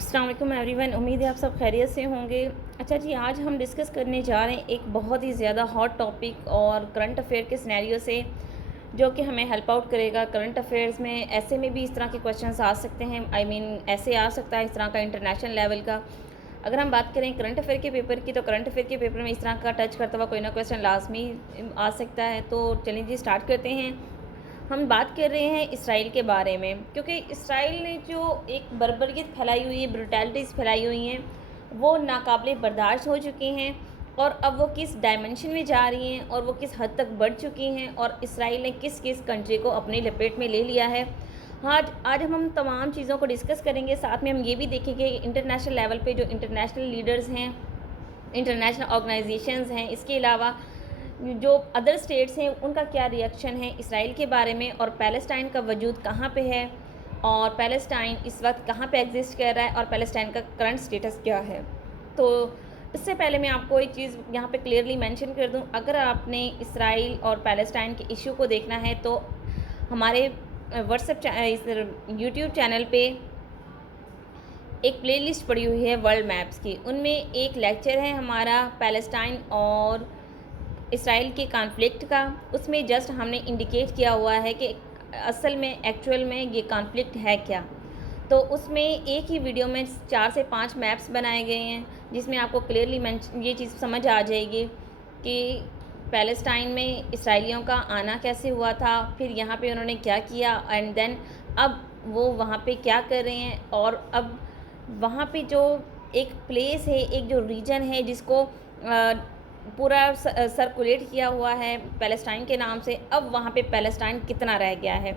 अस्सलाम वालेकुम एवरीवन। उम्मीद है आप सब खैरियत से होंगे। अच्छा जी, आज हम डिस्कस करने जा रहे हैं एक बहुत ही ज़्यादा हॉट टॉपिक और करंट अफेयर के सिनेरियो से, जो कि हमें हेल्प आउट करेगा। करंट अफेयर्स में ऐसे में भी इस तरह के क्वेश्चंस आ सकते हैं, ऐसे आ सकता है इस तरह का इंटरनेशनल लेवल का। अगर हम बात करें करंट अफेयर के पेपर की, तो करंट अफेयर के पेपर में इस तरह का टच करता हुआ कोई ना क्वेश्चन लाजमी आ सकता है। तो चलिए जी, स्टार्ट करते हैं। हम बात कर रहे हैं इसराइल के बारे में, क्योंकि इसराइल ने जो एक बर्बरियत फैलाई हुई है, ब्रुटैलिटीज़ फैलाई हुई हैं, वो नाकाबिले बर्दाश्त हो चुकी हैं। और अब वो किस डायमेंशन में जा रही हैं और वो किस हद तक बढ़ चुकी हैं, और इसराइल ने किस किस कंट्री को अपनी लपेट में ले लिया है। आज हम तमाम चीज़ों को डिस्कस करेंगे। साथ में हम ये भी देखेंगे इंटरनेशनल लेवल पे जो इंटरनेशनल लीडर्स हैं, इंटरनेशनल ऑर्गेनाइजेशंस हैं, इसके अलावा जो अदर स्टेट्स हैं, उनका क्या रिएक्शन है इसराइल के बारे में, और पैलेस्टाइन का वजूद कहाँ पे है, और पैलेस्टाइन इस वक्त कहाँ पे एग्जिस्ट कर रहा है, और पैलेस्टाइन का करंट स्टेटस क्या है। तो इससे पहले मैं आपको एक चीज़ यहाँ पे क्लियरली मेंशन कर दूँ, अगर आपने इसराइल और पैलेस्टाइन के इशू को देखना है तो हमारे यूट्यूब चैनल पे एक प्लेलिस्ट पड़ी हुई है वर्ल्ड मैप्स की। उनमें एक लेक्चर है हमारा पैलेस्टाइन और इसराइल के कॉन्फ्लिक्ट का। उसमें जस्ट हमने इंडिकेट किया हुआ है कि असल में एक्चुअल में ये कॉन्फ्लिक्ट है क्या। तो उसमें एक ही वीडियो में 4 से 5 मैप्स बनाए गए हैं, जिसमें आपको क्लियरली ये चीज़ समझ आ जाएगी कि पैलेस्टाइन में इसराइलियों का आना कैसे हुआ था, फिर यहाँ पे उन्होंने क्या किया, एंड देन अब वो वहाँ पे क्या कर रहे हैं। और अब वहाँ पे जो एक प्लेस है, एक जो रीजन है जिसको पूरा सर्कुलेट किया हुआ है पैलेस्टाइन के नाम से, अब वहाँ पे पैलेस्टाइन कितना रह गया है,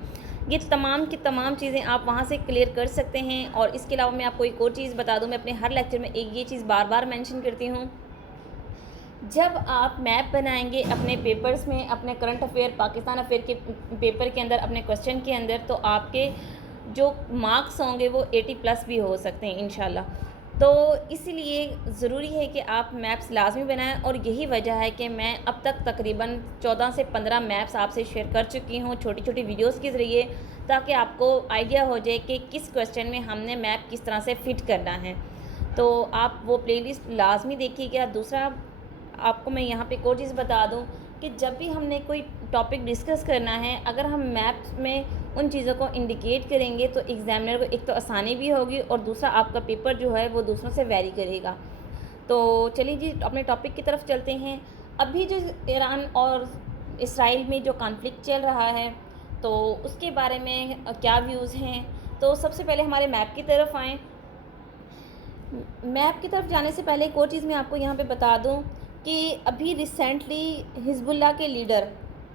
ये तमाम की तमाम चीज़ें आप वहाँ से क्लियर कर सकते हैं। और इसके अलावा मैं आपको एक और चीज़ बता दूँ, मैं अपने हर लेक्चर में एक ये चीज़ बार बार मेंशन करती हूँ, जब आप मैप बनाएंगे अपने पेपर्स में, अपने करंट अफेयर पाकिस्तान अफेयर के पेपर के अंदर, अपने क्वेश्चन के अंदर, तो आपके जो मार्क्स होंगे वो 80+ भी हो सकते हैं इंशाल्लाह। तो इसलिए ज़रूरी है कि आप मैप्स लाजमी बनाएं, और यही वजह है कि मैं अब तक तकरीबन 14 से 15 मैप्स आपसे शेयर कर चुकी हूँ छोटी छोटी वीडियोस के ज़रिए, ताकि आपको आइडिया हो जाए कि किस क्वेश्चन में हमने मैप किस तरह से फ़िट करना है। तो आप वो प्लेलिस्ट लाजमी देखिएगा। दूसरा, आपको मैं यहाँ पे एक और चीज़ बता दूँ कि जब भी हमने कोई टॉपिक डिस्कस करना है, अगर हम मैप्स में उन चीज़ों को इंडिकेट करेंगे तो एग्ज़ामिनर को एक तो आसानी भी होगी, और दूसरा आपका पेपर जो है वो दूसरों से वेरी करेगा। तो चलिए जी, अपने टॉपिक की तरफ चलते हैं। अभी जो ईरान और इसराइल में जो कॉन्फ्लिक्ट चल रहा है, तो उसके बारे में क्या व्यूज़ हैं। तो सबसे पहले हमारे मैप की तरफ आएँ। मैप की तरफ जाने से पहले एक और चीज़ मैं आपको यहाँ पे बता दूँ कि अभी रिसेंटली हिज़्बुल्लाह के लीडर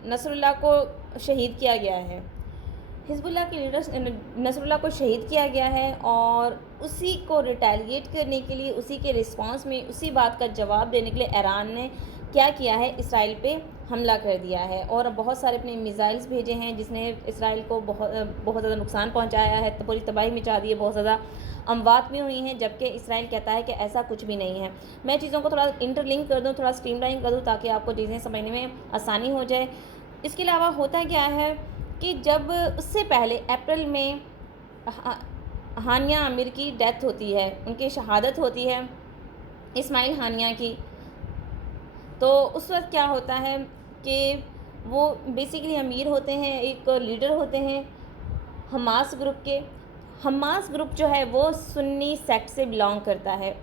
नसरुल्लाह को शहीद किया गया है। हिज़्बुल्लाह के लीडर नसरुल्लाह को शहीद किया गया है, और उसी को रिटेलिएट करने के लिए, उसी के रिस्पांस में, उसी बात का जवाब देने के लिए ईरान ने क्या किया है, इसराइल पे हमला कर दिया है। और बहुत सारे अपने मिसाइल्स भेजे हैं, जिसने इसराइल को बहुत बहुत ज़्यादा नुकसान पहुंचाया है, तो पूरी तबाही मचा दी है, बहुत ज़्यादा अमवात भी हुई हैं, जबकि इसराइल कहता है कि ऐसा कुछ भी नहीं है। मैं चीज़ों को थोड़ा इंटरलिंक कर दूँ, थोड़ा स्ट्रीमलाइन कर दूँ, ताकि आपको चीज़ें समझने में आसानी हो जाए। इसके अलावा होता क्या है कि जब उससे पहले अप्रैल में हानिया आमिर की डेथ होती है, उनकी शहादत होती है, इस्माइल हानिया की। तो उस वक्त क्या होता है कि वो बेसिकली अमीर होते हैं, एक लीडर होते हैं हमास ग्रुप के। हमास ग्रुप जो है वो सुन्नी सेक्ट से बिलोंग करता है।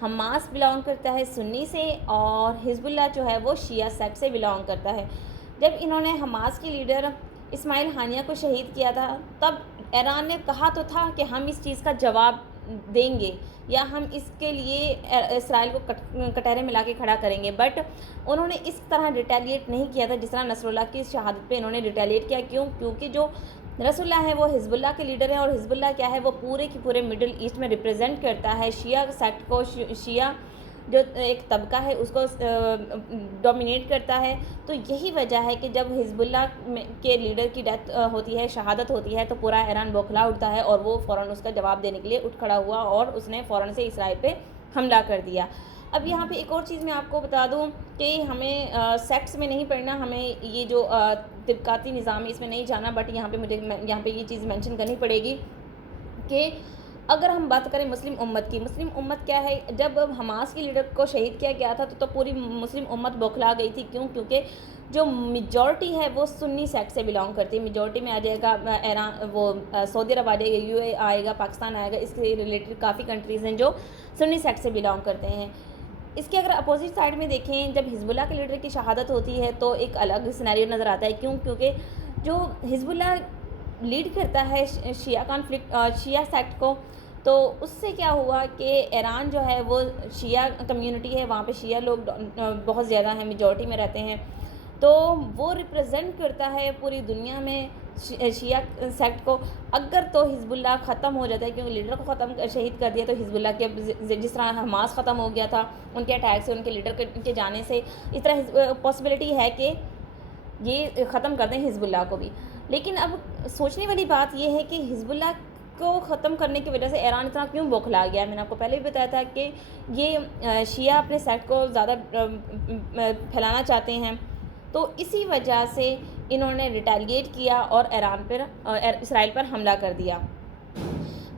हमास बिलोंग करता है सुन्नी से, और हिज़्बुल्लाह जो है वो शिया सेक्ट से बिलोंग करता है। जब इन्होंने हमास के लीडर इस्माइल हानिया को शहीद किया था, तब ईरान ने कहा तो था कि हम इस चीज़ का जवाब देंगे, या हम इसके लिए इसराइल को कटहरे मिला के खड़ा करेंगे, बट उन्होंने इस तरह रिटेलिएट नहीं किया था जिस तरह नसरुल्लाह की शहादत पे इन्होंने रिटेलिएट किया। क्यों? क्योंकि जो नसरुल्लाह है वो हिज़्बुल्लाह के लीडर हैं, और हिज़्बुल्लाह क्या है, वो पूरे की पूरे मिडिल ईस्ट में रिप्रेजेंट करता है शिया सेक्ट को। शिया जो एक तबका है उसको डोमिनेट करता है। तो यही वजह है कि जब हिज़्बुल्लाह के लीडर की डेथ होती है, शहादत होती है, तो पूरा ईरान बौखला उठता है, और वो फ़ौरन उसका जवाब देने के लिए उठ खड़ा हुआ, और उसने फ़ौरन से इसराइल पे हमला कर दिया। अब यहाँ पे एक और चीज़ मैं आपको बता दूँ कि हमें सेक्ट्स में नहीं पढ़ना, हमें ये जो तबकाती निज़ाम है इसमें नहीं जाना, बट यहाँ पे मुझे यहाँ पे ये चीज़ मेंशन करनी पड़ेगी कि अगर हम बात करें मुस्लिम उम्मत की, मुस्लिम उम्मत क्या है, जब हमास के लीडर को शहीद किया गया था तो पूरी मुस्लिम उम्मत बौखला गई थी। क्यों? क्योंकि जो मेजॉरिटी है वो सुन्नी सेक्ट से बिलोंग करती है। मेजॉरिटी में आ जाएगा ईरान, वो सऊदी अरब आ जाएगा, यूएई आएगा, पाकिस्तान आएगा, इसके रिलेटेड काफ़ी कंट्रीज़ हैं जो सुन्नी सेक्ट से बिलोंग करते हैं। इसके अगर अपोजिट साइड में देखें, जब हिजबुल्लाह के लीडर की शहादत होती है तो एक अलग सिनेरियो नज़र आता है। क्यों? क्योंकि जो हिजबुल्लाह लीड करता है शिया कॉन्फ्लिक्ट, शिया सेक्ट को, तो उससे क्या हुआ कि ईरान जो है वो शिया कम्युनिटी है, वहाँ पे शिया लोग बहुत ज़्यादा हैं, मेजॉरिटी में रहते हैं। तो वो रिप्रेजेंट करता है पूरी दुनिया में शिया सेक्ट को। अगर तो हिजबुल्लाह ख़त्म हो जाता है, क्योंकि लीडर को ख़त्म शहीद कर दिया, तो हिजबुल्लाह के जिस तरह हमास ख़त्म हो गया था उनके अटैक से, उनके लीडर के जाने से, इस तरह पॉसिबिलिटी है कि ये ख़त्म कर दें हिजबुल्लाह को भी। लेकिन अब सोचने वाली बात ये है कि हिजबुल्लाह को ख़त्म करने की वजह से ईरान इतना क्यों बौखला गया। मैंने आपको पहले भी बताया था कि ये शिया अपने सेक्ट को ज़्यादा फैलाना चाहते हैं, तो इसी वजह से इन्होंने रिटेलिएट किया और ईरान पर इसराइल पर हमला कर दिया।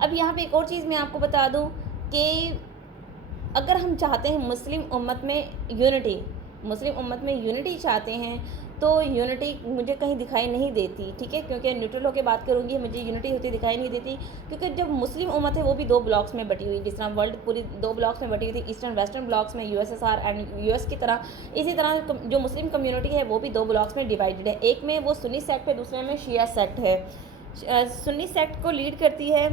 अब यहाँ पे एक और चीज़ मैं आपको बता दूँ कि अगर हम चाहते हैं मुस्लिम उम्मत में यूनिटी चाहते हैं, तो यूनिटी मुझे कहीं दिखाई नहीं देती, ठीक है, क्योंकि न्यूट्रल होकर बात करूँगी, मुझे यूनिटी होती दिखाई नहीं देती। क्योंकि जब मुस्लिम उम्मत है वो भी दो ब्लॉक्स में बटी हुई, जिस तरह वर्ल्ड पूरी दो ब्लॉक्स में बटी हुई थी, ईस्टर्न वेस्टर्न ब्लॉक्स में यूएसएसआर एंड यूएस की तरह, इसी तरह जो मुस्लिम कम्युनिटी है वो भी दो ब्लॉक्स में डिवाइडेड है। एक में वो सुन्नी सेक्ट है, दूसरे में शिया सेक्ट है। सुन्नी सेक्ट को लीड करती है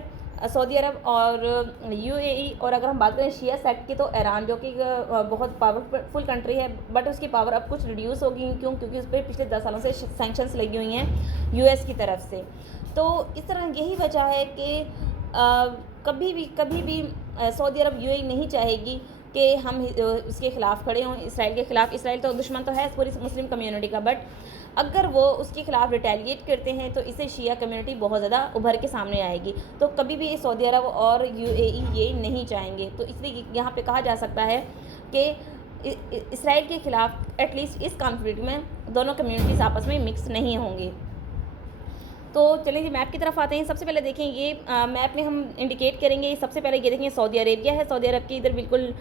सऊदी अरब और यूएई, और अगर हम बात करें शिया सेक्ट की तो ईरान, जो कि बहुत पावरफुल कंट्री है, बट उसकी पावर अब कुछ रिड्यूस हो गई। क्यों? क्योंकि उस पर पिछले 10 सालों से सैंक्शंस लगी हुई हैं यूएस की तरफ से। तो इस तरह यही वजह है कि कभी भी सऊदी अरब यूएई नहीं चाहेगी कि हम इसके ख़िलाफ़ खड़े हों, इसराइल के ख़िलाफ़। इसराइल तो दुश्मन तो है पूरी मुस्लिम कम्युनिटी का, बट अगर वो उसके ख़िलाफ़ रिटेलिएट करते हैं तो इससे शिया कम्युनिटी बहुत ज़्यादा उभर के सामने आएगी। तो कभी भी सऊदी अरब और यूएई ये नहीं चाहेंगे। तो इसलिए यहाँ पे कहा जा सकता है कि इसराइल के ख़िलाफ़ एटलीस्ट इस कॉन्फ्लिक्ट में दोनों कम्युनिटीज़ आपस में मिक्स नहीं होंगे। तो चलिए जी मैप की तरफ आते हैं। सबसे पहले देखें ये मैप में हम इंडिकेट करेंगे। सबसे पहले ये देखें सऊदी अरेबिया है, सऊदी अरब की इधर बिल्कुल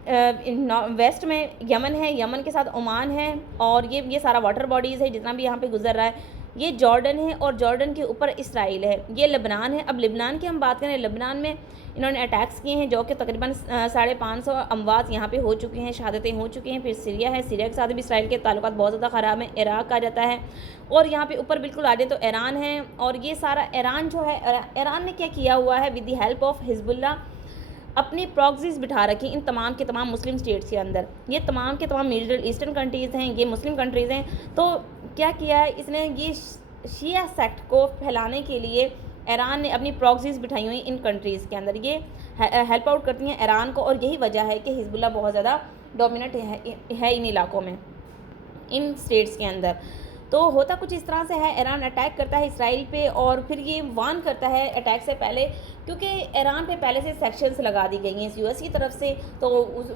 वेस्ट में यमन है, यमन के साथ ओमान है, और ये सारा वाटर बॉडीज़ है जितना भी यहाँ पे गुजर रहा है। ये जॉर्डन है और जॉर्डन के ऊपर इसराइल है। ये लेबनान है। अब लेबनान की हम बात करें, लेबनान में इन्होंने अटैक्स किए हैं जो कि तकरीबन 550 अमवात यहाँ पे हो चुके हैं, शहादतें हो चुकी हैं। फिर सीरिया है, सीरिया के साथ भी इसराइल के ताल्लुकात बहुत ज़्यादा ख़राब हैं। इराक़ आ जाता है, और यहाँ पे ऊपर बिल्कुल आ जाए तो ईरान है। और ये सारा ईरान जो है, ईरान ने क्या किया हुआ है, with the help of Hezbollah अपनी प्रॉक्सीज़ बिठा रखी इन तमाम के तमाम मुस्लिम स्टेट्स के अंदर। ये तमाम के तमाम मिडल ईस्टर्न कंट्रीज़ हैं, ये मुस्लिम कंट्रीज़ हैं। तो क्या किया है इसने, ये शिया सेक्ट को फैलाने के लिए ईरान ने अपनी प्रॉक्सीज़ बिठाई हुई इन कंट्रीज़ के अंदर। ये हेल्प आउट करती हैं ईरान को, और यही वजह है कि हिजबुल्लाह बहुत ज़्यादा डोमिनेट है इन इलाकों में, इन स्टेट्स के अंदर। तो होता कुछ इस तरह से है, ईरान अटैक करता है इसराइल पे, और फिर ये वार्न करता है अटैक से पहले, क्योंकि ईरान पे पहले से सेक्शंस लगा दी गई हैं यूएस की तरफ से। तो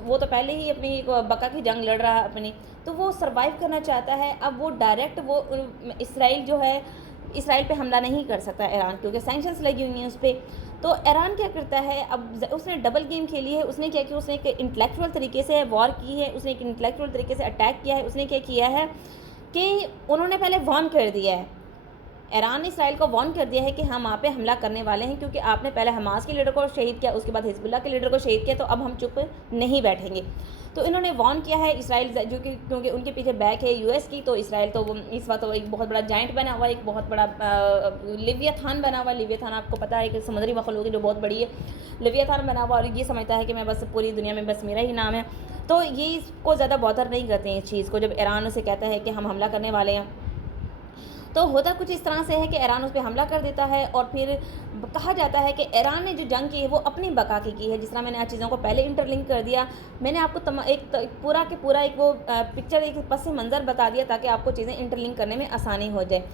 वो तो पहले ही अपनी बका की जंग लड़ रहा है अपनी, तो वो सर्वाइव करना चाहता है। अब वो डायरेक्ट वो इसराइल जो है, इसराइल पे हमला नहीं कर सकता ईरान, क्योंकि सैंक्शंस लगी हुई हैं उस पर। तो ईरान क्या करता है, अब उसने डबल गेम खेली है। उसने क्या किया, उसने एक इंटेलेक्चुअल तरीके से वॉर की है, उसने एक इंटेलेक्चुअल तरीके से अटैक किया है। उसने क्या किया है कि उन्होंने पहले वार्न कर दिया है, ईरान ने इसराइल को वार्न कर दिया है कि हम आप पे हमला करने वाले हैं, क्योंकि आपने पहले हमास के लीडर को शहीद किया, उसके बाद हिजबुल्लाह के लीडर को शहीद किया, तो अब हम चुप नहीं बैठेंगे। तो इन्होंने वार्न किया है इसराइल, जो कि क्योंकि उनके पीछे बैक है यूएस की। तो इसराइल तो इस वक्त तो एक बहुत बड़ा जाइंट बना हुआ है, एक बहुत बड़ा लिवियाथान बना हुआ है। लिवियाथान आपको पता है कि समुद्री मखलूक जो बहुत बड़ी है, लिवियाथान बना हुआ, और ये समझता है कि मैं बस पूरी दुनिया में बस मेरा ही नाम है। तो ये इसको ज़्यादा बॉदर नहीं करते हैं इस चीज़ को, जब ईरान उसे कहता है कि हम हमला करने वाले हैं। तो होता कुछ इस तरह से है कि ईरान उस पर हमला कर देता है, और फिर कहा जाता है कि ईरान ने जो जंग की है वो अपनी बका की है। जिस तरह मैंने आज चीज़ों को पहले इंटरलिंक कर दिया, मैंने आपको एक पूरा के पूरा एक वो पिक्चर, एक पस मंज़र बता दिया ताकि आपको चीज़ें इंटरलिंक करने में आसानी हो जाए।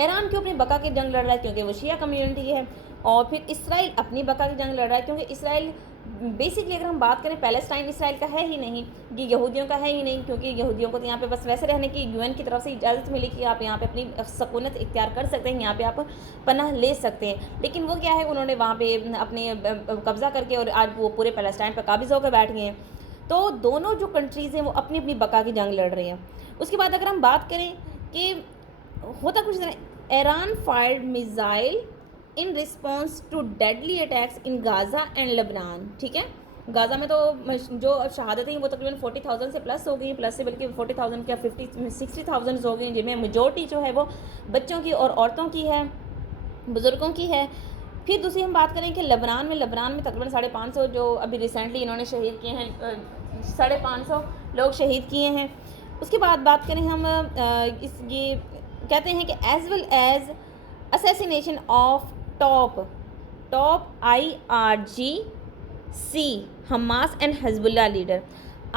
ईरान क्यों अपनी बका की जंग लड़ रहा है, क्योंकि वो शिया कम्युनिटी है। और फिर इसराइल अपनी बका की जंग लड़ रहा है, क्योंकि इसराइल बेसिकली अगर हम बात करें पैलेस्टाइन इसराइल का है ही नहीं, ये यहूदियों का है ही नहीं, क्योंकि यहूदियों को तो यहाँ पे बस वैसे रहने की यूएन की तरफ से इजाज़त मिली कि आप यहाँ पे अपनी सकूनत इख्तियार कर सकते हैं, यहाँ पे आप पनाह ले सकते हैं। लेकिन वो क्या है, उन्होंने वहाँ पे अपने कब्ज़ा करके और आज वो पूरे पैलेस्टाइन पर काबिज़ होकर बैठ गए हैं। तो दोनों जो कंट्रीज़ हैं वो अपनी अपनी बका की जंग लड़ रही हैं। उसके बाद अगर हम बात करें कि होता कुछ तरह, Iran fired missile in response to deadly attacks in Gaza and Lebanon. ठीक है, गाज़ा में तो जो शहादतें हैं वो तकरीबन 40,000 से प्लस हो गई, प्लस से बल्कि 40,000 क्या 60,000 हो गई, जिनमें मेजॉरिटी जो है वो बच्चों की और औरतों की है, बुज़ुर्गों की है। फिर दूसरी हम बात करें कि लेबनान में तकरीबन 550 जो अभी रिसेंटली इन्होंने शहीद किए हैं, 550 लोग शहीद किए हैं। उसके बाद बात करें हम ये कहते हैं कि as well as assassination of top IRGC Hamas and Hezbollah leader.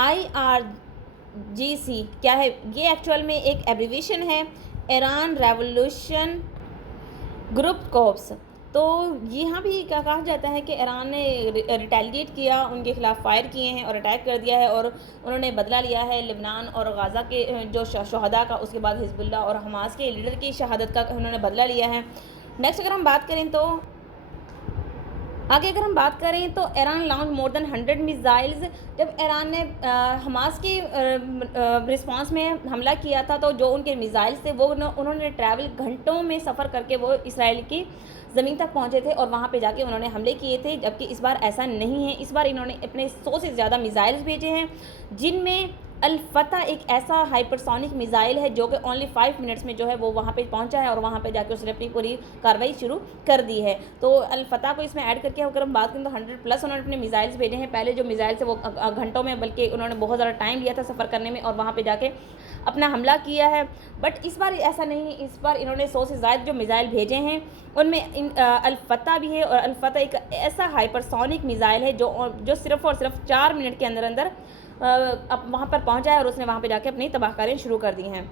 IRGC क्या है, ये एक्चुअल में एक एब्रीविएशन है, ईरान रेवोल्यूशन ग्रुप कॉर्प्स। तो यहाँ भी क्या कहा जाता है कि ईरान ने रिटेलिएट किया, उनके खिलाफ फायर किए हैं और अटैक कर दिया है और उन्होंने बदला लिया है लेबनान और गाज़ा के जो शहदा का, उसके बाद हिजबुल्लाह और हमास के लीडर की शहादत का उन्होंने बदला लिया है। नेक्स्ट अगर हम बात करें तो Iran launch more than 100 missiles. जब ईरान ने हमास के रिस्पांस में हमला किया था तो जो उनके मिसाइल्स थे वो उन्होंने ट्रैवल घंटों में सफ़र करके वो इसराइल की ज़मीन तक पहुंचे थे और वहां पे जाके उन्होंने हमले किए थे। जबकि इस बार ऐसा नहीं है, इस बार इन्होंने अपने 100 से ज़्यादा मिसाइल्स भेजे हैं, जिनमें अल-फतह एक ऐसा हाइपरसोनिक मिसाइल है जो कि ओनली 5 मिनट्स में जो है वो वहाँ पे पहुँचा है और वहाँ पे जाके उसने अपनी पूरी कार्रवाई शुरू कर दी है। तो अल-फतह को इसमें ऐड करके अगर हम बात करें तो 100+ उन्होंने अपने मिसाइल्स भेजे हैं। पहले जो मिसाइल थे वो घंटों में, बल्कि उन्होंने बहुत ज़्यादा टाइम लिया था सफ़र करने में और वहाँ पर जाके अपना हमला किया है। बट इस बार ऐसा नहीं है, इस बार इन्होंने 100 से ज़्यादा जो मिसाइल भेजे हैं उनमें अल-फतह भी है। और अल-फतह एक ऐसा हाइपरसोनिक मिसाइल है जो सिर्फ़ और सिर्फ 4 मिनट के अंदर अंदर अब वहाँ पर पहुँचा है और उसने वहाँ पे जाके अपनी तबाहकारियाँ शुरू कर दी हैं।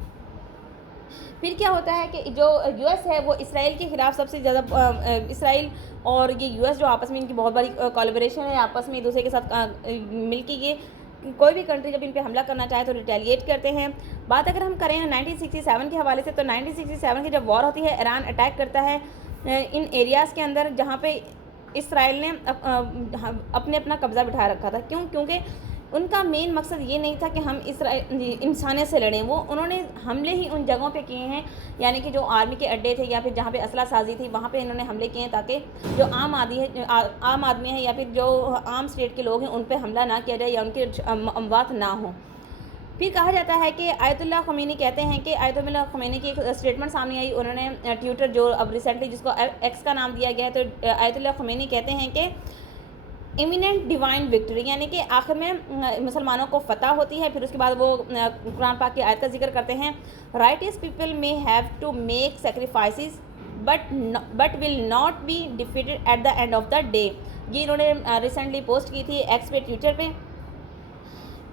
फिर क्या होता है कि जो यूएस है वो इसराइल के ख़िलाफ़ सबसे ज़्यादा इसराइल और ये यूएस जो आपस में इनकी बहुत बड़ी कोलैबोरेशन है, आपस में एक दूसरे के साथ मिलकर ये कोई भी कंट्री जब इन पे हमला करना चाहे तो रिटेलिएट करते हैं। बात अगर हम करें 1967 के हवाले से, तो 1967 की जब वॉर होती है, ईरान अटैक करता है इन एरियाज़ के अंदर जहाँ पे इसराइल ने अपना कब्ज़ा बिठा रखा था। क्योंकि उनका मेन मकसद ये नहीं था कि हम इंसानियत से लड़ें, वो उन्होंने हमले ही उन जगहों पे किए हैं, यानी कि जो आर्मी के अड्डे थे या फिर जहाँ पे असला साजी थी वहाँ पे इन्होंने हमले किए हैं ताकि जो आम आदमी है या फिर जो आम स्टेट के लोग हैं उन पे हमला ना किया जाए या उनके अमवात ना हो। फिर कहा जाता है कि आयतुल्लाह ख़मीनी कहते हैं कि आयतुल्लाह ख़मीनी की एक स्टेटमेंट सामने आई, उन्होंने ट्विटर जो अब रिसेंटली जिसको एक्स का नाम दिया गया है, तो आयतुल्लाह ख़मीनी कहते हैं कि इमिनेंट डिवाइन विक्ट्री, यानी कि आखिर में मुसलमानों को फ़तह होती है। फिर उसके बाद वो कुरान पाक की आयत का जिक्र करते हैं, righteous people may have to make sacrifices but will not be defeated at the end of the day. ये इन्होंने रिसेंटली पोस्ट की थी एक्स पे, ट्विटर पे।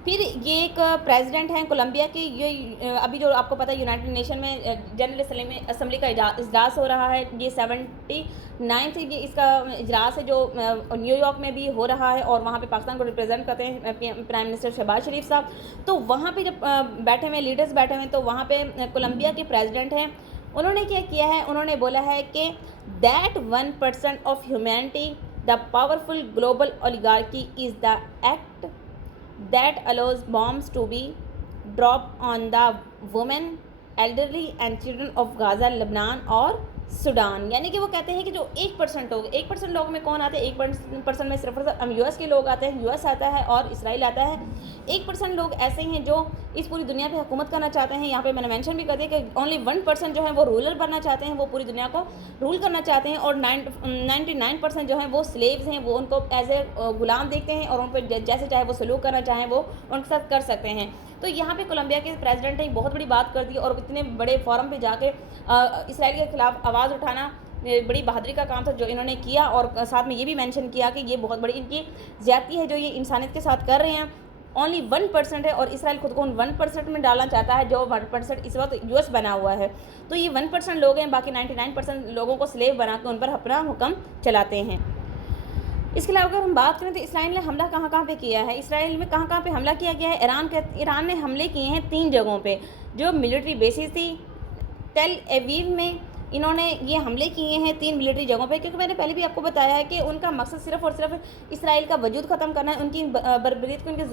फिर ये एक प्रेसिडेंट हैं कोलंबिया के, ये अभी जो आपको पता है यूनाइटेड नेशन में जनरल असम्बली का इजलास हो रहा है, ये 79th ये इसका इजलास है जो न्यूयॉर्क में भी हो रहा है और वहाँ पे पाकिस्तान को रिप्रेजेंट करते हैं प्राइम मिनिस्टर शहबाज शरीफ साहब। तो वहाँ पे जब बैठे हुए लीडर्स बैठे हुए तो वहाँ पे कोलंबिया के प्रेसिडेंट हैं, उन्होंने क्या किया है, उन्होंने बोला है कि that 1% of humanity the powerful global oligarchy is the act that allows bombs to be dropped on the women, elderly and children of Gaza, Lebanon और सूडान। यानी कि वो कहते हैं कि जो 1% लोग, 1% लोगों में कौन आते हैं, 1% में सिर्फ यूएस के लोग आते हैं, यूएस आता है और इसराइल आता है। 1% लोग ऐसे हैं जो इस पूरी दुनिया पे हुकूमत करना चाहते हैं। यहाँ पे मैंने मेंशन भी कर दिया कि ओनली 1% जो है वो रूलर बनना चाहते हैं, वो पूरी दुनिया को रूल करना चाहते हैं। और 99% जो हैं वो स्लेव्स हैं, वो उनको एज ए गुलाम देखते हैं और उन पर जैसे चाहे वो सलूक करना चाहें वो उनके साथ कर सकते हैं। तो यहाँ पे कोलंबिया के प्रेसिडेंट ने एक बहुत बड़ी बात कर दी और इतने बड़े फोरम पे जाके इसराइल के खिलाफ आवाज़ उठाना बड़ी बहादुरी का काम था जो इन्होंने किया। और साथ में ये भी मेंशन किया कि ये बहुत बड़ी इनकी ज़्यादती है जो ये इंसानियत के साथ कर रहे हैं। ओनली 1% है और इसराइल खुद को उन 1% में डालना चाहता है जो 1% इस वक्त यूएस बना हुआ है। तो ये 1% लोग हैं, बाकी 99% लोगों को स्लेव बना के उन पर अपना हुक्म चलाते हैं। इसके अलावा अगर हम बात करें तो इसराइल ने हमला कहाँ कहाँ पे किया है, इसराइल में कहाँ कहाँ पे हमला किया गया है। ईरान ने हमले किए हैं 3 जगहों पे, जो मिलिट्री बेसिस थी। टेल अवीव में इन्होंने ये हमले किए हैं 3 मिलिट्री जगहों पे, क्योंकि मैंने पहले भी आपको बताया है कि उनका मकसद सिर्फ और सिर्फ इसराइल का वजूद ख़त्म करना है, उनकी बर्बरीत को, उनके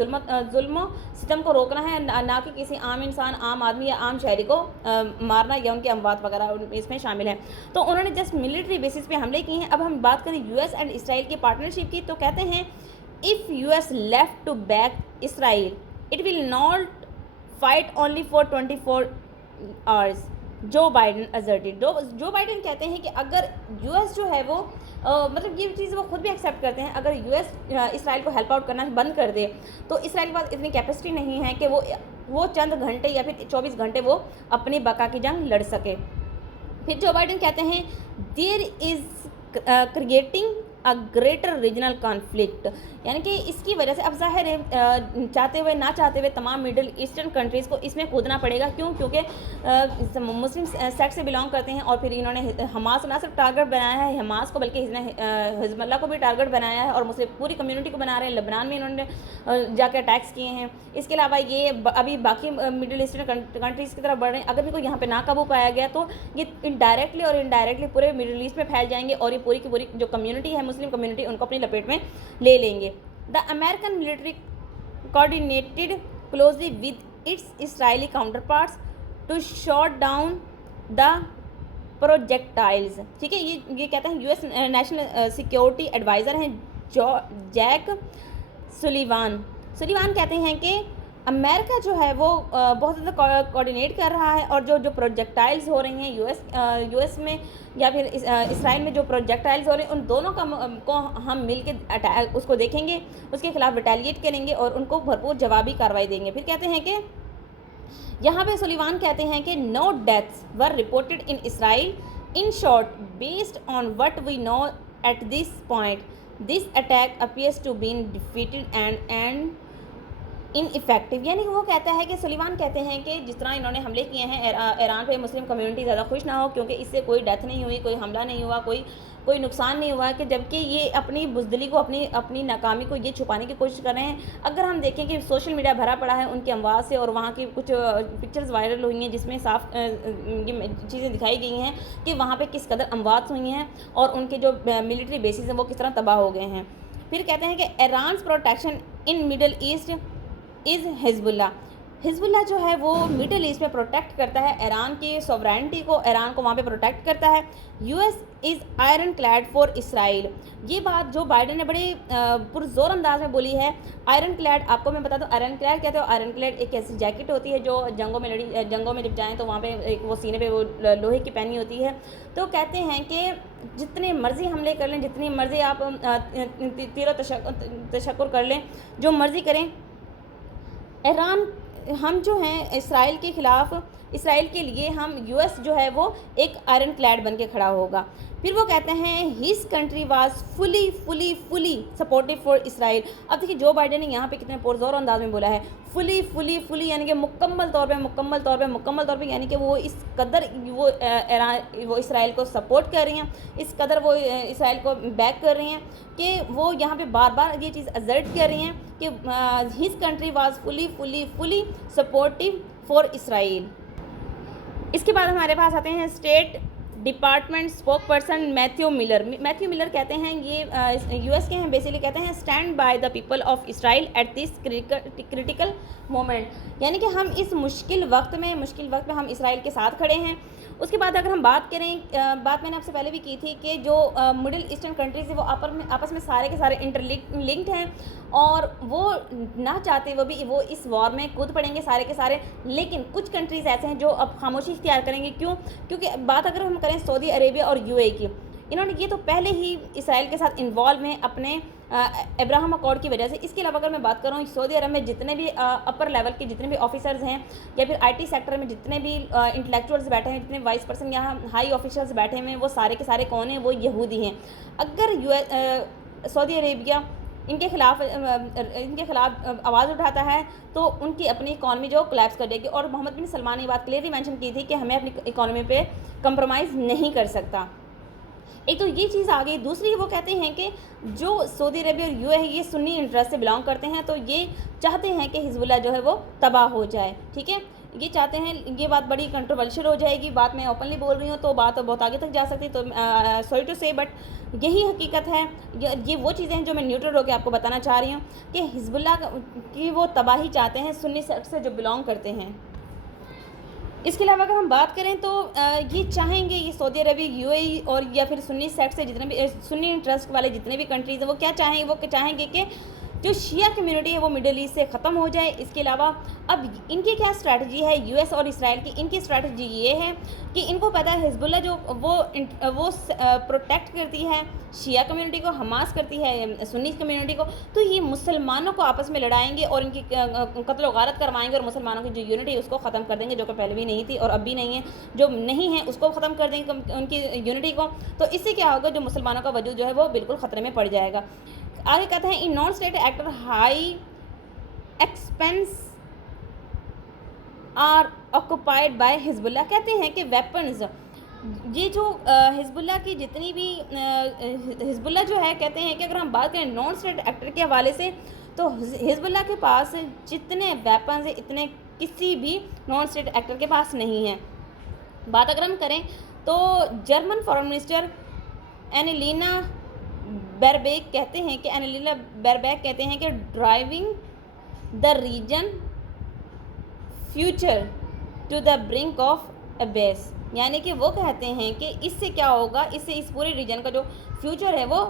जुल्म सितम को रोकना है, ना कि किसी आम इंसान, आम आदमी या आम शहरी को मारना या उनकी अमवात वगैरह इसमें शामिल है। तो उन्होंने जस्ट मिलिट्री बेसिस पे हमले किए हैं। अब हम बात करें यूएस एंड इसराइल की पार्टनरशिप की, तो कहते हैं if US left to back Israel it will not fight only for 24 hours, जो बाइडन असर्टेड। जो बाइडन कहते हैं कि अगर यूएस जो है वो मतलब ये चीज़ वो खुद भी एक्सेप्ट करते हैं, अगर यूएस इसराइल को हेल्प आउट करना बंद कर दे तो इसराइल के पास इतनी कैपेसिटी नहीं है कि वो चंद घंटे या फिर 24 घंटे वो अपनी बका की जंग लड़ सके। फिर जो बाइडन कहते हैं there is creating a greater regional conflict, यानी कि इसकी वजह से अब जाहिर है चाहते हुए ना चाहते हुए तमाम मिडिल ईस्टर्न कंट्रीज़ को इसमें कूदना पड़ेगा। क्यों? क्योंकि मुस्लिम सेक्ट से बिलोंग करते हैं और फिर इन्होंने हमास को ना सिर्फ टारगेट बनाया है हमास को, बल्कि हिजबुल्लाह को भी टारगेट बनाया है और मुस्लिम पूरी कम्युनिटी को बना रहे हैं। लेबनान में इन्होंने जाकर अटैक्स किए हैं। इसके अलावा ये अभी बाकी मिडिल ईस्टर्न कंट्रीज़ की तरफ बढ़ रहे हैं। अगर भी कोई यहाँ पर नाकाबू पाया गया तो ये इनडायरेक्टली और इनडायरेक्टली पूरे मिडिल ईस्ट में फैल जाएंगे और ये पूरी की पूरी जो कम्युनिटी है, मुस्लिम कम्युनिटी, उनको अपनी लपेट में ले लेंगे। The American military coordinated closely with its Israeli counterparts to shut down the projectiles। ठीक है, ये कहते हैं यूएस नेशनल सिक्योरिटी एडवाइज़र हैं जैक सुलिवान कहते हैं कि अमेरिका जो है वो बहुत ज़्यादा कोऑर्डिनेट कर रहा है और जो प्रोजेक्टाइल्स हो रही हैं यूएस में या फिर इसराइल में जो प्रोजेक्टाइल्स हो रहे हैं उन दोनों को हम मिल के अटैक उसको देखेंगे, उसके खिलाफ रिटेलिएट करेंगे और उनको भरपूर जवाबी कार्रवाई देंगे। फिर कहते हैं कि यहाँ पे सुलिवान कहते हैं कि no deaths were reported in Israel. In short, based on what we know at this point, this attack appears to been defeated and ineffective. यानी वो कहता है कि सुलिवान कहते हैं कि जिस तरह इन्होंने हमले किए हैं ईरान पे, मुस्लिम कम्युनिटी ज़्यादा खुश ना हो क्योंकि इससे कोई डेथ नहीं हुई, कोई हमला नहीं हुआ, कोई नुकसान नहीं हुआ, कि जबकि ये अपनी बुज़दिली को, अपनी नाकामी को ये छुपाने की कोशिश कर रहे हैं। अगर हम देखें कि सोशल मीडिया भरा पड़ा है उनकी अमवात से और वहाँ की कुछ पिक्चर्स वायरल हुई हैं जिसमें साफ ये चीज़ें दिखाई गई हैं कि वहाँ पे किस कदर अमवात हुई हैं और उनके जो मिलिट्री बेसिस हैं वो किस तरह तबाह हो गए हैं। फिर कहते हैं कि Iran's protection in middle east is Hezbollah जो है वो मिडल ईस्ट में प्रोटेक्ट करता है ईरान की सॉवरेनिटी को, ईरान को वहाँ पे प्रोटेक्ट करता है। US is iron clad for Israel. ये बात जो बाइडन ने बड़ी पुरजोर अंदाज में बोली है। आयरन क्लैड, आपको मैं बता दूँ आयरन क्लैड कहते हो। आयरन क्लैड एक ऐसी जैकेट होती है जो जंगों में जब जाएँ तो वहाँ पे एक वो सीने पे वो लोहे की पहनी होती है। तो कहते हैं कि जितने मर्ज़ी हमले कर लें, जितनी मर्ज़ी आप तीर तशक्कुर कर लें, जो मर्ज़ी करें, ईरान हम जो हैं इसराइल के ख़िलाफ़, इसराइल के लिए हम यूएस जो है वो एक आयरन क्लैड बन के खड़ा होगा। फिर वो कहते हैं his country was fully supportive for Israel. अब देखिए जो बाइडन ने यहाँ पे कितने पुरज़ोर अंदाज में बोला है, फुली यानी कि मुकम्मल तौर पे, यानी कि वो इस कदर वो इसराइल को सपोर्ट कर रही हैं, इस कदर वो इसराइल को बैक कर रही हैं कि वो यहाँ पे बार बार ये चीज़ असर्ट कर रही हैं कि his country was fully supportive for Israel. इसके बाद हमारे पास आते हैं state department spoke person Matthew Miller कहते हैं, ये यूएस के हैं, बेसिकली कहते हैं stand by the people of Israel at this critical moment, यानी कि हम इस मुश्किल वक्त में हम इसराइल के साथ खड़े हैं। उसके बाद अगर हम बात करें, बात मैंने आपसे पहले भी की थी कि जो मिडिल ईस्टर्न कंट्रीज़ है वो आपस में सारे के सारे इंटरलिंक्ड हैं और वो ना चाहते वो इस वॉर में कूद पड़ेंगे सारे के सारे। लेकिन कुछ कंट्रीज़ ऐसे हैं जो अब खामोशी इख्तियार करेंगे। क्यों? क्योंकि बात अगर हम करें सऊदी अरेबिया और यूएई की, इन्होंने ये तो पहले ही इसराइल के साथ इन्वॉल्व हैं अपने अब्राहम अकॉर्ड की वजह से। इसके अलावा अगर मैं बात करूँ सऊदी अरब में जितने भी अपर लेवल के जितने भी ऑफिसर्स हैं या फिर आईटी सेक्टर में जितने भी इंटेलेक्चुअल्स बैठे हैं, जितने वाइस पर्सन यहाँ हाई ऑफिसर्स बैठे हुए हैं, वो सारे के सारे कौन हैं? वो यहूदी हैं। अगर सऊदी अरेबिया इनके खिलाफ आवाज़ उठाता है तो उनकी अपनी इकॉनमी जो कोलैप्स कर जाएगी। और मोहम्मद बिन सलमान ने बात क्लियरली मेंशन की थी कि हमें अपनी इकॉनमी पे कंप्रोमाइज़ नहीं कर सकता। एक तो ये चीज़ आ गई। दूसरी वो कहते हैं कि जो सऊदी अरबिया और यूएई ये सुन्नी इंटरेस्ट से बिलोंग करते हैं, तो ये चाहते हैं कि हिजबुल्लाह जो है वो तबाह हो जाए। ठीक है, ये चाहते हैं। ये बात बड़ी कंट्रोवर्शियल हो जाएगी, बात मैं ओपनली बोल रही हूँ तो बात बहुत आगे तक जा सकती, तो सॉरी टू से, बट यही हकीकत है। ये वो चीज़ें हैं जो मैं न्यूट्रल होकर आपको बताना चाह रही हूँ कि हिजबुल्लाह की वो तबाही चाहते हैं सुन्नी सेक्ट से जो बिलोंग करते हैं। इसके अलावा अगर हम बात करें तो ये चाहेंगे, ये सऊदी अरबिया, यूएई और या फिर सुन्नी सेक्ट से जितने भी सुन्नी इंटरेस्ट वाले जितने भी कंट्रीज़ हैं, वो क्या चाहेंगे, वो चाहेंगे कि जो शिया कम्युनिटी है वो मिडिल ईस्ट से ख़त्म हो जाए। इसके अलावा अब इनकी क्या स्ट्रैटेजी है, यूएस और इसराइल की, इनकी स्ट्रैटेजी ये है कि इनको पता है हिजबुल्लाह जो वो प्रोटेक्ट करती है शिया कम्युनिटी को, हमास करती है सुन्नी कम्युनिटी को, तो ये मुसलमानों को आपस में लड़ाएंगे और इनकी कत्ल गारत करवाएंगे और मुसलमानों की जो यूनिटी है उसको ख़त्म कर देंगे, जो कि पहले भी नहीं थी और अब भी नहीं है। जो नहीं है उसको ख़त्म कर देंगे उनकी यूनिटी को। तो इससे क्या होगा, जो मुसलमानों का वजूद जो है वो बिल्कुल ख़तरे में पड़ जाएगा। आगे कहते हैं, in non state actor high expense are occupied by Hezbollah. कहते हैं कि वेपन्स, ये जो हिजबुल्लाह की जितनी भी हिजबुल्लाह जो है, कहते हैं कि अगर हम बात करें नॉन स्टेट एक्टर के हवाले से, तो हिजबुल्लाह के पास जितने वेपन्स हैं इतने किसी भी नॉन स्टेट एक्टर के पास नहीं है। बात अगर हम करें तो German foreign minister Annalena Baerbock कहते हैं कि driving the region future to the brink of abyss, यानी कि वो कहते हैं कि इससे क्या होगा, इससे इस पूरे रीजन का जो फ्यूचर है वो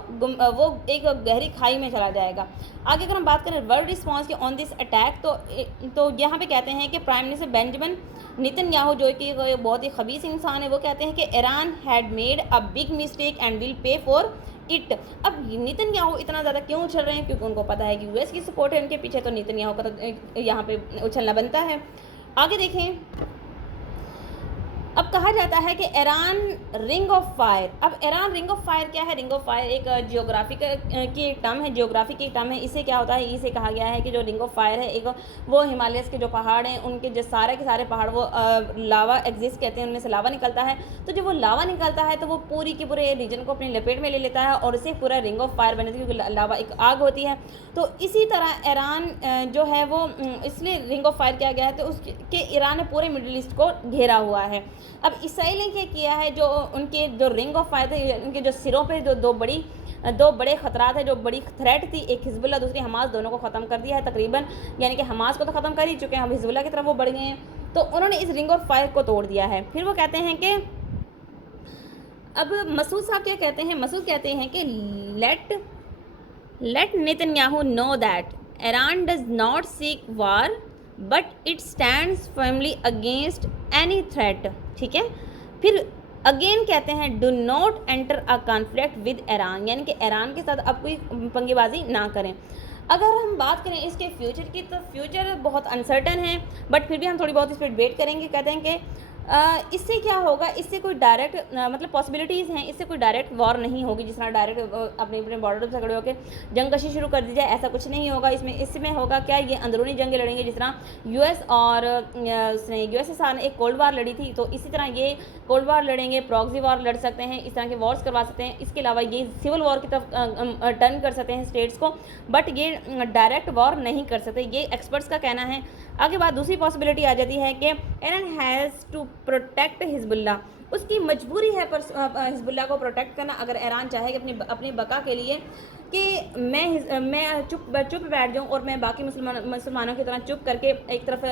एक गहरी खाई में चला जाएगा। आगे अगर हम बात करें वर्ल्ड रिस्पॉन्स की ऑन दिस अटैक, तो यहाँ पे कहते हैं कि प्राइम मिनिस्टर बेंजामिन नेतन्याहू, जो कि बहुत ही खबीस इंसान है, वो कहते हैं कि Iran had made a big mistake and will pay for it. अब नेतन्याहू इतना ज़्यादा क्यों उछल रहे हैं, क्योंकि उनको पता है कि यूएस की सपोर्ट है उनके पीछे, तो नेतन्याहू का तो यहाँ पे उछलना बनता है। आगे देखें, अब कहा जाता है कि ईरान रिंग ऑफ फायर। अब ईरान रिंग ऑफ फायर क्या है? रिंग ऑफ फायर एक जियोग्राफी की टर्म है, जियोग्राफी की टर्म है। इसे क्या होता है, इसे कहा गया है कि जो रिंग ऑफ फायर है, एक वो हिमालयस के जो पहाड़ हैं, उनके जो सारे के सारे पहाड़ वो लावा एग्जिस्ट कहते हैं, उनमें से लावा निकलता है। तो जब वो लावा निकलता है तो वो पूरी के पूरे रीजन को अपनी लपेट में ले लेता है और इसे पूरा रिंग ऑफ फायर बनती है, क्योंकि लावा एक आग होती है। तो इसी तरह ईरान जो है वो इसलिए रिंग ऑफ फायर किया गया है, तो उसके ईरान ने पूरे मिडिल ईस्ट को घेरा हुआ है। अब इसराइल ने क्या किया है, जो उनके जो रिंग ऑफ फायर थे, उनके जो सिरों पे जो दो बड़े ख़तरात है, जो बड़ी थ्रेट थी, एक हिजबुल्लाह दूसरी हमास, दोनों को ख़त्म कर दिया है तकरीबन। यानी कि हमास को तो ख़त्म कर ही चुके हैं, अब हिजबुल्लाह की तरफ वो बढ़ गए हैं, तो उन्होंने इस रिंग ऑफ फायर को तोड़ दिया है। फिर वो कहते हैं कि अब मसूद साहब क्या कहते हैं, मसूद कहते हैं कि let Netanyahu know that Iran does not seek war but it stands firmly against any threat. ठीक है, फिर अगेन कहते हैं do not enter a conflict with Iran, यानी कि ईरान के साथ अब कोई पंगेबाजी ना करें। अगर हम बात करें इसके फ्यूचर की, तो फ्यूचर बहुत अनसर्टन है, बट फिर भी हम थोड़ी बहुत इस पर डिबेट करेंगे। कहते हैं कि इससे क्या होगा, इससे कोई डायरेक्ट मतलब पॉसिबिलिटीज़ हैं, इससे कोई डायरेक्ट वॉर नहीं होगी, जिस तरह डायरेक्ट अपने अपने बॉर्डर से खड़े होकर जंगकशी शुरू कर दी जाए, ऐसा कुछ नहीं होगा। इसमें होगा क्या, ये अंदरूनी जंगें लड़ेंगे, जिस तरह यूएस और यूएसएसआर ने एक कोल्ड वार लड़ी थी, तो इसी तरह ये कोल्ड वार लड़ेंगे, प्रॉक्सी वॉर लड़ सकते हैं, इस तरह के वॉर्स करवा सकते हैं। इसके अलावा ये सिविल वॉर की तरफ टर्न कर सकते हैं स्टेट्स को, बट ये डायरेक्ट वॉर नहीं कर सकते, ये एक्सपर्ट्स का कहना है। आगे बात दूसरी पॉसिबिलिटी आ जाती है कि Iran has to protect Hezbollah, उसकी मजबूरी है पर हिजबुल्लाह को प्रोटेक्ट करना। अगर ईरान चाहे कि अपनी बका के लिए कि मैं चुप बैठ जाऊं और मैं बाकी मुसलमानों की तरह चुप करके एक तरफ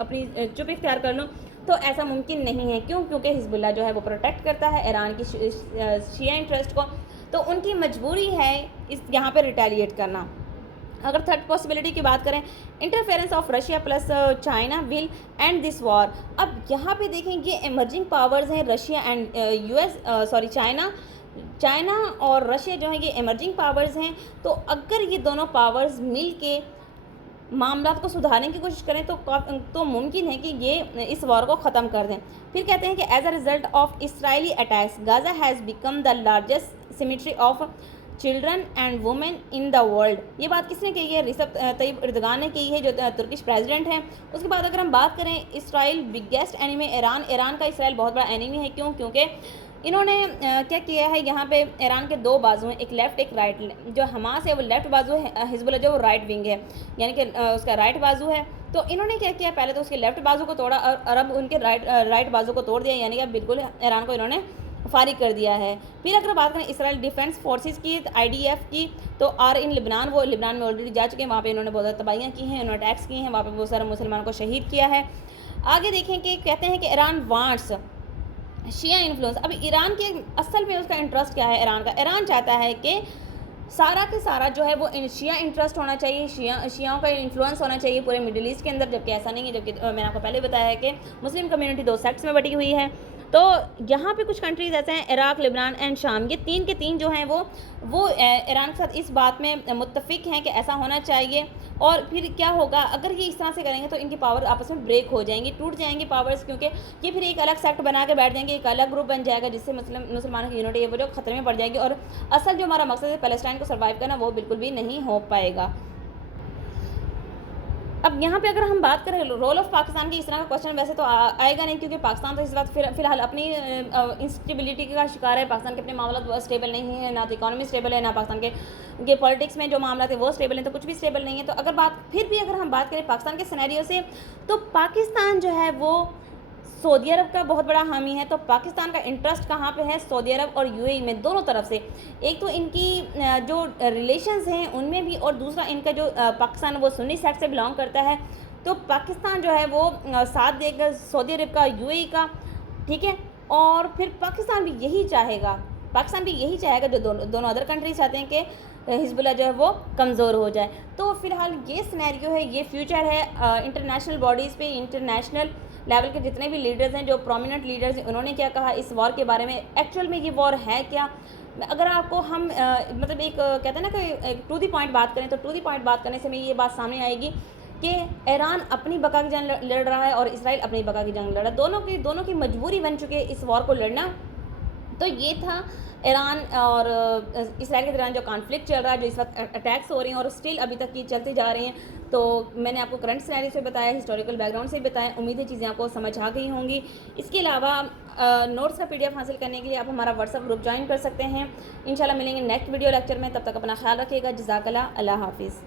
अपनी चुप इख्तियार कर लूं, तो ऐसा मुमकिन नहीं है। क्यों? क्योंकि हिजबुल्लाह जो है वो प्रोटेक्ट करता है ईरान की शिया इंटरेस्ट को, तो उनकी मजबूरी है इस यहाँ पर रिटेलिएट करना। अगर थर्ड पॉसिबिलिटी की बात करें, interference of Russia plus China will and this war. अब यहाँ पे देखें, ये एमर्जिंग पावर्स हैं, रशिया एंड चाइना और रशिया जो है ये एमर्जिंग पावर्स हैं। तो अगर ये दोनों पावर्स मिल के मामला को सुधारने की कोशिश करें तो मुमकिन है कि ये इस वॉर को ख़त्म कर दें। फिर कहते हैं कि as a result of Israeli attacks Gaza has become the largest cemetery of children and women in the world. ये बात किसने कही है? रिसेप तैयब एर्दोगान ने कही है, जो तुर्किश प्रेसिडेंट हैं। उसके बाद अगर हम बात करें, इसराइल बिगेस्ट एनिमी ईरान का इसराइल बहुत बड़ा एनिमी है। क्यों? क्योंकि इन्होंने क्या किया है, यहाँ पे ईरान के दो बाजू हैं, एक लेफ़्ट एक राइट। जो हमास है वो लेफ़्ट बाजू है, हिजबुल्लाह जो वो राइट विंग है, यानी कि उसका राइट बाजू है। तो इन्होंने क्या किया, पहले तो उसके लेफ़्ट बाजू को तोड़ा और अब उनके राइट बाजू को तोड़ दिया, यानी कि बिल्कुल ईरान को इन्होंने फारिग कर दिया है। फिर अगर बात करें इसराइल डिफेंस फोर्सेस की, IDF की, तो और इन लिबनान, वो लिबनान में ऑलरेडी जा चुके हैं, वहाँ पे इन्होंने बहुत ज़्यादा तबाहियाँ की हैं, उन्होंने अटैक्स किए हैं, वहाँ पे बहुत सारे मुसलमानों को शहीद किया है। आगे देखें कि कहते हैं कि ईरान वांट्स शिया इन्फ्लुएंस। अब ईरान के असल में उसका इंटरेस्ट क्या है, ईरान का, ईरान चाहता है कि सारा के सारा जो है वो शिया इंटरेस्ट होना चाहिए, शियाओं का इन्फ्लुएंस होना चाहिए पूरे मिडिल ईस्ट के अंदर, जबकि ऐसा नहीं है। जबकि मैंने आपको पहले बताया है कि मुस्लिम कम्युनिटी 2 सेक्ट्स में बटी हुई है। तो यहाँ पे कुछ कंट्रीज़ ऐसे हैं, इराक, लेबनान एंड शाम, ये 3 के 3 जो हैं वो ईरान के साथ इस बात में मुत्तफिक हैं कि ऐसा होना चाहिए। और फिर क्या होगा, अगर ये इस तरह से करेंगे तो इनकी पावर आपस में ब्रेक हो जाएंगी, टूट जाएंगी पावर्स, क्योंकि ये फिर एक अलग सेक्ट बना के बैठ जाएंगे, एक अलग ग्रुप बन जाएगा, जिससे मुसलमानों की यूनिटी है वो जो खतरे में पड़ जाएगी, और असल जो हमारा मकसद है पैलेस्टाइन को सर्वाइव करना, वो बिल्कुल भी नहीं हो पाएगा। अब यहाँ पे अगर हम बात करें रोल ऑफ पाकिस्तान की, इस तरह का क्वेश्चन वैसे तो आएगा नहीं, क्योंकि पाकिस्तान तो इस वक्त फिलहाल अपनी इंस्टेबिलिटी का शिकार है। पाकिस्तान के अपने मामला स्टेबल नहीं है, ना तो इकोनॉमी स्टेबल है, ना पाकिस्तान के पॉलिटिक्स में जो मामला थे वो स्टेबल हैं, तो कुछ भी स्टेबल नहीं है। तो अगर फिर भी अगर हम बात करें पाकिस्तान के सिनेरियो से, तो पाकिस्तान जो है वो सऊदी अरब का बहुत बड़ा हामी है। तो पाकिस्तान का इंटरेस्ट कहाँ पे है, सऊदी अरब और UAE में, दोनों तरफ से। एक तो इनकी जो रिलेशंस हैं उनमें भी, और दूसरा इनका जो पाकिस्तान वो सुन्नी सेक्ट से बिलोंग करता है, तो पाकिस्तान जो है वो साथ देगा सऊदी अरब का, UAE का, ठीक है। और फिर पाकिस्तान भी यही चाहेगा जो दोनों अदर कंट्रीज चाहते हैं कि हिजबुल्लाह जो है वो कमज़ोर हो जाए। तो फ़िलहाल ये सिनेरियो है, ये फ्यूचर है। इंटरनेशनल बॉडीज़ पे, इंटरनेशनल लेवल के जितने भी लीडर्स हैं, जो प्रोमिनेंट लीडर्स हैं, उन्होंने क्या कहा इस वॉर के बारे में, एक्चुअल में ये वॉर है क्या। अगर आपको हम मतलब एक कहते हैं ना कि टू दी पॉइंट बात करें, तो टू दी पॉइंट बात करने से में ये बात सामने आएगी कि ईरान अपनी बका की जंग लड़ रहा है और इसराइल अपनी बका की जंग लड़ रहा है। दोनों की मजबूरी बन चुकी है इस वॉर को लड़ना। तो ये था ईरान और इसराइल के दरमियान जो कॉन्फ्लिक्ट चल रहा है, जो इस वक्त अटैक्स हो रही हैं और स्टिल अभी तक ये चलती जा रही हैं। तो मैंने आपको करंट सिनेरियो से बताया, हिस्टोरिकल बैकग्राउंड से बताया, उम्मीद है चीज़ें आपको समझ आ गई होंगी। इसके अलावा नोट्स का PDF हासिल करने के लिए आप हमारा व्हाट्सअप ग्रुप ज्वाइन कर सकते हैं। इंशाल्लाह मिलेंगे नेक्स्ट वीडियो लेक्चर में, तब तक अपना ख्याल रखिएगा। जज़ाकल्लाह, अल्लाह हाफिज़।